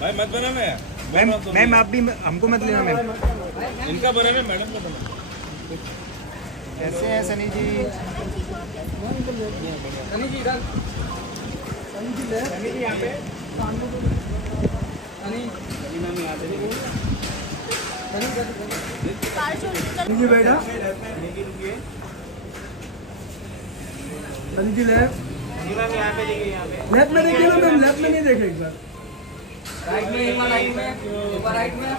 भाई मत बनाना यार। मैम आप भी हमको मत लेना मैम। इनका बनाना मैडम का बनाना। कैसे हैं सनी जी? सनी जी इधर, सनी जी ले, सनी जी यहाँ पे, सनी मैम यहाँ पे, सनी जी बैठा, सनी जी लेफ्ट, लेफ्ट में देखिए ना मैम, लेफ्ट में नहीं देखे एक बार, राइट में, एक बार राइट में, एक बार राइट में।